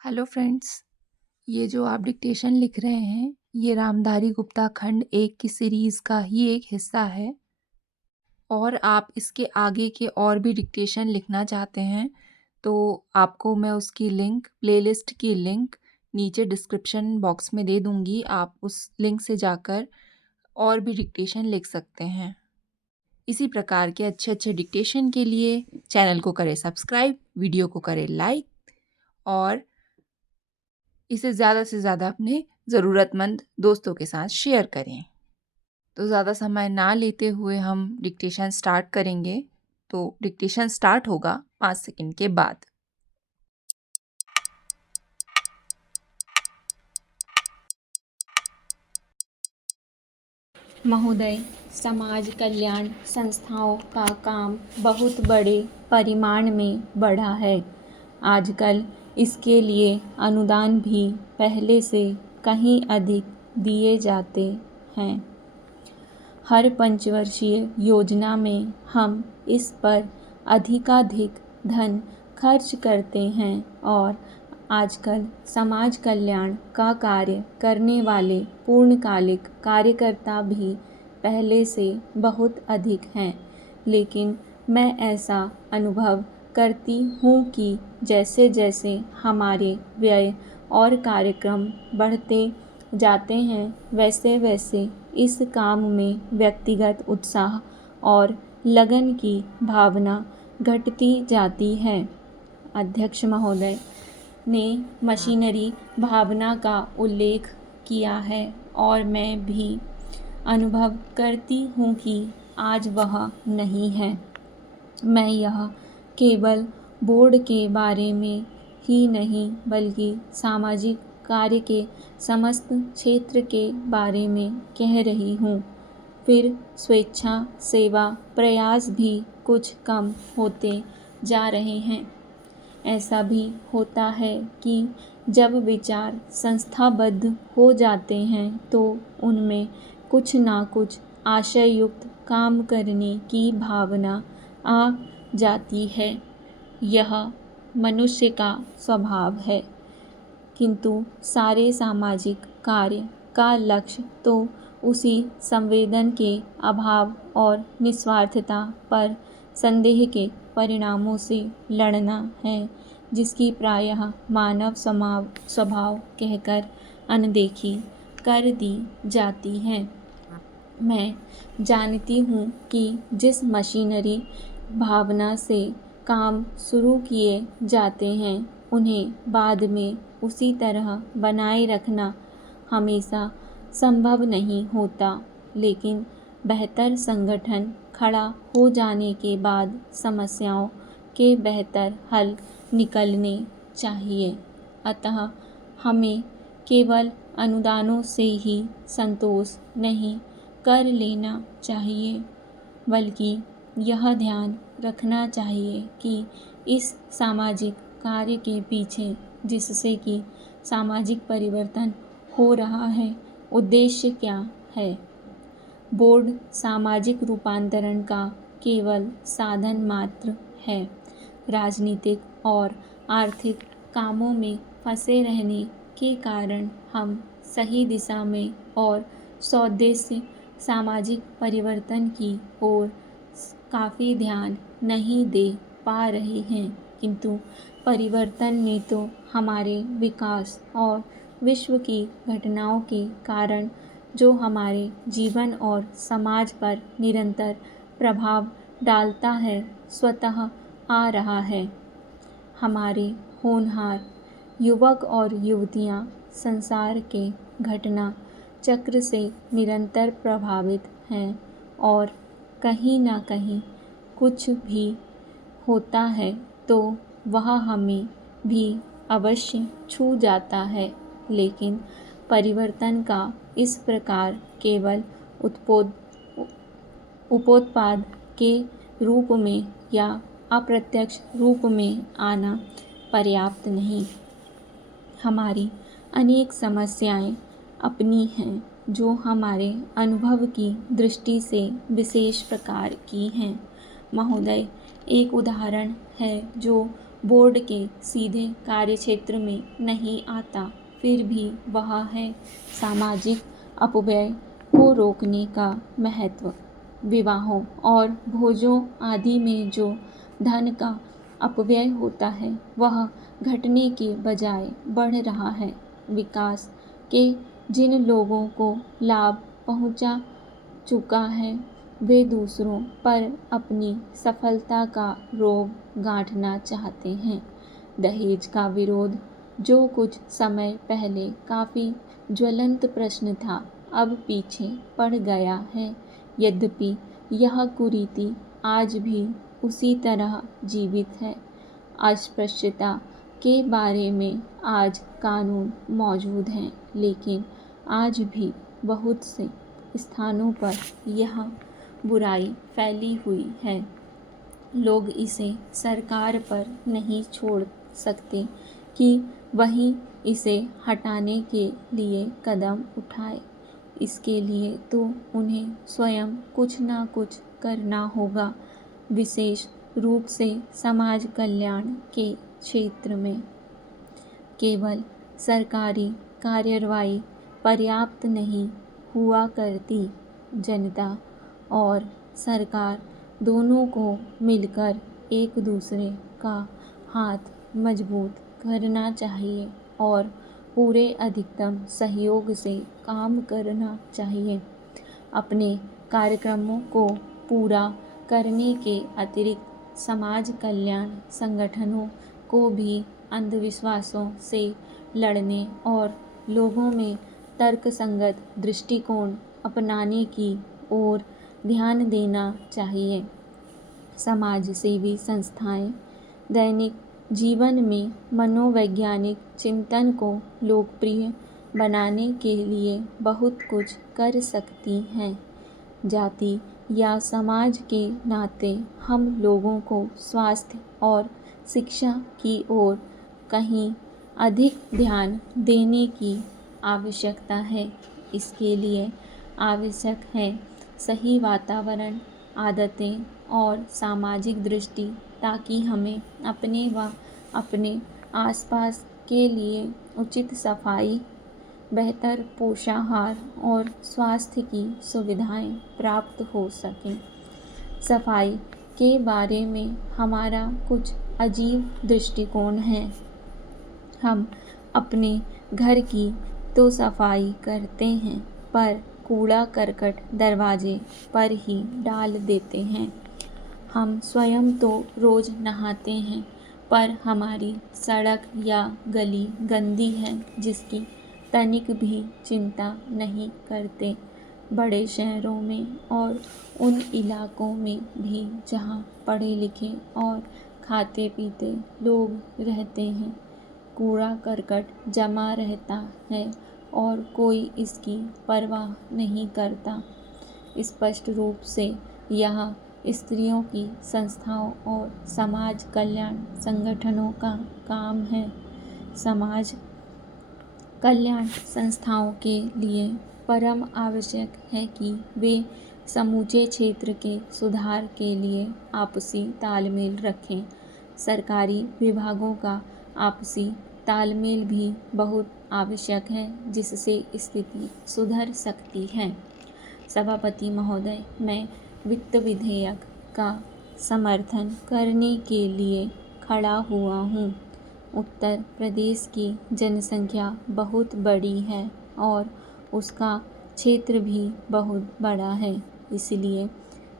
Hello friends, ये जो आप डिक्टेशन लिख रहे हैं, ये रामधारी गुप्ता खंड 1 की सीरीज़ का ही एक हिस्सा है। और आप इसके आगे के और भी डिक्टेशन लिखना चाहते हैं, तो आपको मैं उसकी लिंक, प्लेलिस्ट की लिंक नीचे डिस्क्रिप्शन बॉक्स में दे दूँगी। आप उस लिंक से जाकर और भी डिक्टेशन लिख सकते हैं। इसी प्रकार के अच्छे-अच्छे डिक्टेशन के लिए चैनल को करें सब्सक्राइब, वीडियो को करें लाइक और इसे ज़्यादा से ज़्यादा अपने ज़रूरतमंद दोस्तों के साथ शेयर करें। तो ज़्यादा समय ना लेते हुए हम डिक्टेशन स्टार्ट करेंगे। तो डिक्टेशन स्टार्ट होगा 5 सेकंड के बाद। महोदय, समाज कल्याण संस्थाओं का काम बहुत बड़े परिमाण में बढ़ा है। आजकल इसके लिए अनुदान भी पहले से कहीं अधिक दिए जाते हैं। हर पंचवर्षीय योजना में हम इस पर अधिकाधिक धन खर्च करते हैं और आजकल समाज कल्याण का कार्य करने वाले पूर्णकालिक कार्यकर्ता भी पहले से बहुत अधिक हैं, लेकिन मैं ऐसा अनुभव करती हूँ कि जैसे जैसे हमारे व्यय और कार्यक्रम बढ़ते जाते हैं, वैसे वैसे इस काम में व्यक्तिगत उत्साह और लगन की भावना घटती जाती है। अध्यक्ष महोदय ने मशीनरी भावना का उल्लेख किया है और मैं भी अनुभव करती हूँ कि आज वह नहीं है। मैं यह केवल बोर्ड के बारे में ही नहीं बल्कि सामाजिक कार्य के समस्त क्षेत्र के बारे में कह रही हूँ। फिर स्वेच्छा सेवा प्रयास भी कुछ कम होते जा रहे हैं। ऐसा भी होता है कि जब विचार संस्थाबद्ध हो जाते हैं तो उनमें कुछ ना कुछ आशययुक्त काम करने की भावना आ जाती है। यह मनुष्य का स्वभाव है, किंतु सारे सामाजिक कार्य का लक्ष्य तो उसी संवेदन के अभाव और निस्वार्थता पर संदेह के परिणामों से लड़ना है, जिसकी प्रायः मानव स्वभाव कहकर अनदेखी कर दी जाती है। मैं जानती हूँ कि जिस मशीनरी भावना से काम शुरू किए जाते हैं, उन्हें बाद में उसी तरह बनाए रखना हमेशा संभव नहीं होता, लेकिन बेहतर संगठन खड़ा हो जाने के बाद समस्याओं के बेहतर हल निकलने चाहिए। अतः हमें केवल अनुदानों से ही संतोष नहीं कर लेना चाहिए, बल्कि यह ध्यान रखना चाहिए कि इस सामाजिक कार्य के पीछे जिससे कि सामाजिक परिवर्तन हो रहा है, उद्देश्य क्या है। बोर्ड सामाजिक रूपांतरण का केवल साधन मात्र है। राजनीतिक और आर्थिक कामों में फंसे रहने के कारण हम सही दिशा में और सौदेश्य सामाजिक परिवर्तन की ओर काफ़ी ध्यान नहीं दे पा रहे हैं, किंतु परिवर्तन में तो हमारे विकास और विश्व की घटनाओं के कारण जो हमारे जीवन और समाज पर निरंतर प्रभाव डालता है, स्वतः आ रहा है। हमारे होनहार युवक और युवतियाँ संसार के घटना चक्र से निरंतर प्रभावित हैं और कहीं ना कहीं कुछ भी होता है तो वह हमें भी अवश्य छू जाता है, लेकिन परिवर्तन का इस प्रकार केवल उपोत्पाद के रूप में या अप्रत्यक्ष रूप में आना पर्याप्त नहीं। हमारी अनेक समस्याएं अपनी हैं जो हमारे अनुभव की दृष्टि से विशेष प्रकार की हैं। महोदय, एक उदाहरण है जो बोर्ड के सीधे कार्यक्षेत्र में नहीं आता, फिर भी वह है सामाजिक अपव्यय को रोकने का महत्व। विवाहों और भोजों आदि में जो धन का अपव्यय होता है वह घटने के बजाय बढ़ रहा है। विकास के जिन लोगों को लाभ पहुंचा चुका है वे दूसरों पर अपनी सफलता का रोब गांठना चाहते हैं। दहेज का विरोध, जो कुछ समय पहले काफ़ी ज्वलंत प्रश्न था, अब पीछे पड़ गया है। यद्यपि यह कुरीति आज भी उसी तरह जीवित है। अस्पृश्यता के बारे में आज कानून मौजूद हैं, लेकिन आज भी बहुत से स्थानों पर यह बुराई फैली हुई है। लोग इसे सरकार पर नहीं छोड़ सकते कि वही इसे हटाने के लिए कदम उठाए। इसके लिए तो उन्हें स्वयं कुछ ना कुछ करना होगा, विशेष रूप से समाज कल्याण के क्षेत्र में। केवल सरकारी कार्रवाई पर्याप्त नहीं हुआ करती। जनता और सरकार दोनों को मिलकर एक दूसरे का हाथ मजबूत करना चाहिए और पूरे अधिकतम सहयोग से काम करना चाहिए। अपने कार्यक्रमों को पूरा करने के अतिरिक्त समाज कल्याण संगठनों को भी अंधविश्वासों से लड़ने और लोगों में तर्कसंगत दृष्टिकोण अपनाने की ओर ध्यान देना चाहिए। समाज सेवी संस्थाएं दैनिक जीवन में मनोवैज्ञानिक चिंतन को लोकप्रिय बनाने के लिए बहुत कुछ कर सकती हैं। जाति या समाज के नाते हम लोगों को स्वास्थ्य और शिक्षा की ओर कहीं अधिक ध्यान देने की आवश्यकता है। इसके लिए आवश्यक है सही वातावरण, आदतें और सामाजिक दृष्टि, ताकि हमें अपने व अपने आसपास के लिए उचित सफाई, बेहतर पोषाहार और स्वास्थ्य की सुविधाएं प्राप्त हो सकें। सफाई के बारे में हमारा कुछ अजीब दृष्टिकोण है। हम अपने घर की तो सफाई करते हैं, पर कूड़ा करकट दरवाजे पर ही डाल देते हैं। हम स्वयं तो रोज़ नहाते हैं, पर हमारी सड़क या गली गंदी है जिसकी तनिक भी चिंता नहीं करते। बड़े शहरों में और उन इलाकों में भी जहाँ पढ़े लिखे और खाते पीते लोग रहते हैं, कूड़ा करकट जमा रहता है और कोई इसकी परवाह नहीं करता। स्पष्ट रूप से यह स्त्रियों की संस्थाओं और समाज कल्याण संगठनों का काम है। समाज कल्याण संस्थाओं के लिए परम आवश्यक है कि वे समूचे क्षेत्र के सुधार के लिए आपसी तालमेल रखें। सरकारी विभागों का आपसी तालमेल भी बहुत आवश्यक है, जिससे स्थिति सुधर सकती है। सभापति महोदय, मैं वित्त विधेयक का समर्थन करने के लिए खड़ा हुआ हूँ। उत्तर प्रदेश की जनसंख्या बहुत बड़ी है और उसका क्षेत्र भी बहुत बड़ा है। इसलिए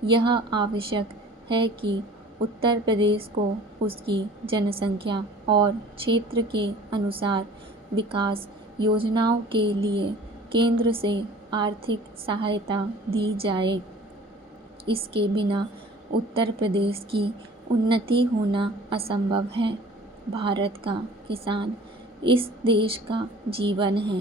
यह आवश्यक है कि उत्तर प्रदेश को उसकी जनसंख्या और क्षेत्र के अनुसार विकास योजनाओं के लिए केंद्र से आर्थिक सहायता दी जाए। इसके बिना उत्तर प्रदेश की उन्नति होना असंभव है। भारत का किसान इस देश का जीवन है।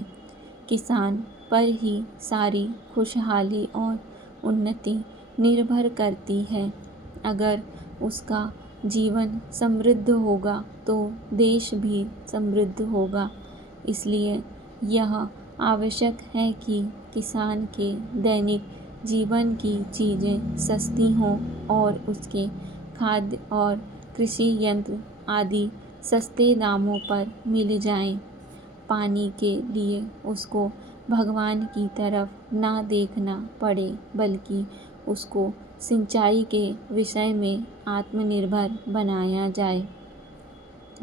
किसान पर ही सारी खुशहाली और उन्नति निर्भर करती है। अगर उसका जीवन समृद्ध होगा तो देश भी समृद्ध होगा। इसलिए यह आवश्यक है कि किसान के दैनिक जीवन की चीज़ें सस्ती हों और उसके खाद्य और कृषि यंत्र आदि सस्ते दामों पर मिल जाएं। पानी के लिए उसको भगवान की तरफ ना देखना पड़े, बल्कि उसको सिंचाई के विषय में आत्मनिर्भर बनाया जाए।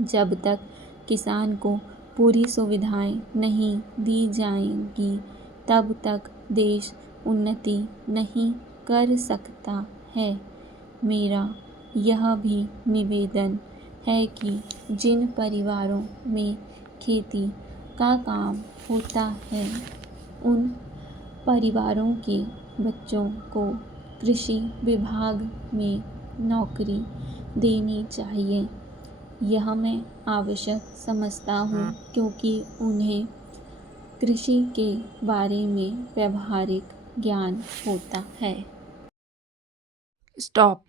जब तक किसान को पूरी सुविधाएं नहीं दी जाएंगी, तब तक देश उन्नति नहीं कर सकता है। मेरा यह भी निवेदन है कि जिन परिवारों में खेती का काम होता है, उन परिवारों के बच्चों को कृषि विभाग में नौकरी देनी चाहिए। यह मैं आवश्यक समझता हूँ, क्योंकि उन्हें कृषि के बारे में व्यावहारिक ज्ञान होता है। स्टॉप।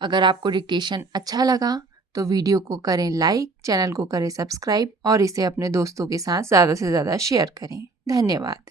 अगर आपको डिक्टेशन अच्छा लगा तो वीडियो को करें लाइक, चैनल को करें सब्सक्राइब और इसे अपने दोस्तों के साथ ज़्यादा से ज़्यादा शेयर करें। धन्यवाद।